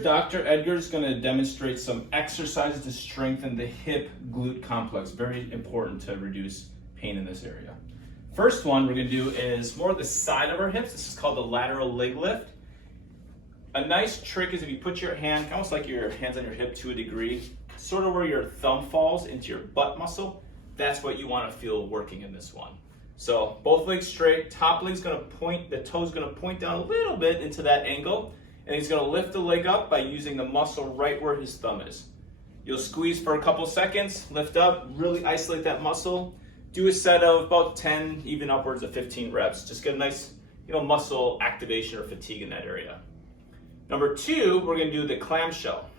here, Dr. Edgar is going to demonstrate some exercises to strengthen the hip glute complex. Very important to reduce pain in this area. First one we're going to do is more the side of our hips. This is called the lateral leg lift. A nice trick is if you put your hand, almost like your hands on your hip to a degree, sort of where your thumb falls into your butt muscle. That's what you want to feel working in this one. So both legs straight, top leg's going to point, the toe's going to point down a little bit into that angle, and he's going to lift the leg up by using the muscle right where his thumb is. You'll squeeze for a couple seconds, lift up, really isolate that muscle. Do a set of about 10, even upwards of 15 reps. Just get a nice, muscle activation or fatigue in that area. Number two, we're going to do the clam shell.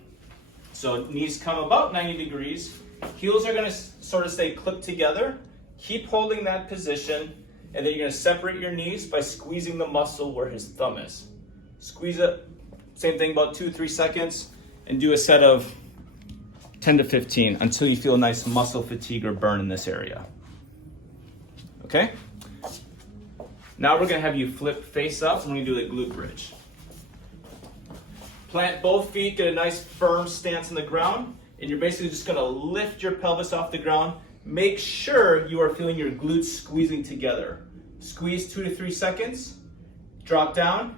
So knees come about 90 degrees. Heels are going to sort of stay clipped together. Keep holding that position, and then you're going to separate your knees by squeezing the muscle where his thumb is. Squeeze it, same thing, about 2-3 seconds, and do a set of 10 to 15 until you feel a nice muscle fatigue or burn in this area. Okay? Now we're going to have you flip face up, and we're going to do the glute bridge. Plant both feet, get a nice firm stance on the ground, and you're basically just going to lift your pelvis off the ground. Make sure you are feeling your glutes squeezing together. Squeeze 2 to 3 seconds, drop down,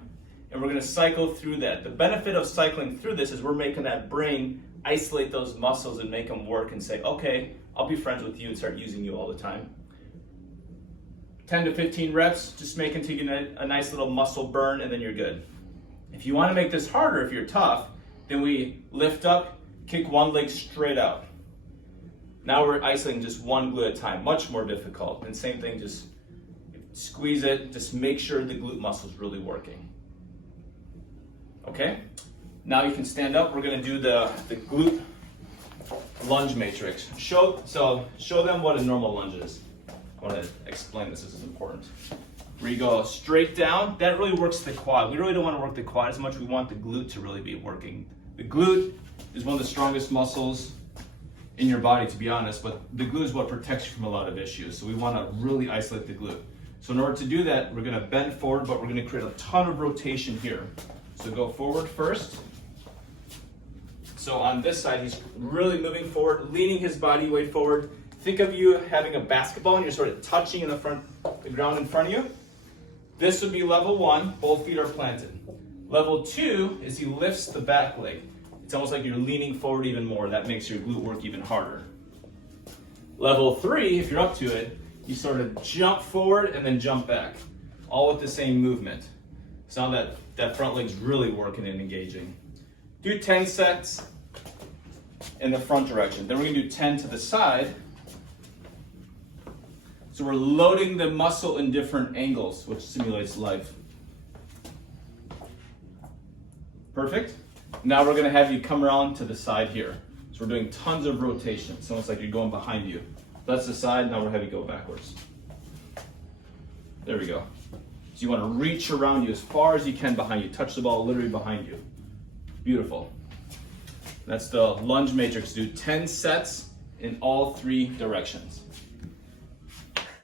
and we're going to cycle through that. The benefit of cycling through this is we're making that brain isolate those muscles and make them work and say, okay, I'll be friends with you and start using you all the time. 10 to 15 reps, just making until you get a nice little muscle burn, and then you're good. If you want to make this harder, if you're tough, then we lift up, kick one leg straight out. Now we're isolating just one glute at a time, much more difficult. And same thing, just squeeze it, just make sure the glute muscle is really working. Okay? Now you can stand up. We're going to do the glute lunge matrix. Show them what a normal lunge is. I want to explain this is important. Where you go straight down, that really works the quad. We really don't want to work the quad as much. We want the glute to really be working. The glute is one of the strongest muscles in your body, to be honest, but the glute is what protects you from a lot of issues. So we want to really isolate the glute. So in order to do that, we're going to bend forward, but we're going to create a ton of rotation here. So go forward first. So on this side, he's really moving forward, leaning his body weight forward. Think of you having a basketball and you're sort of touching in the ground in front of you. This would be level one, both feet are planted. Level two is he lifts the back leg. It's almost like you're leaning forward even more. That makes your glute work even harder. Level three, if you're up to it, you sort of jump forward and then jump back, all with the same movement. So now that front leg's really working and engaging. Do 10 sets in the front direction. Then we're going to do 10 to the side. So we're loading the muscle in different angles, which simulates life. Perfect. Now we're going to have you come around to the side here. So we're doing tons of rotation. It's almost like you're going behind you. That's the side. Now we'll have you go backwards. There we go. So you want to reach around you as far as you can behind you. Touch the ball literally behind you. Beautiful. That's the lunge matrix. Do 10 sets in all 3 directions.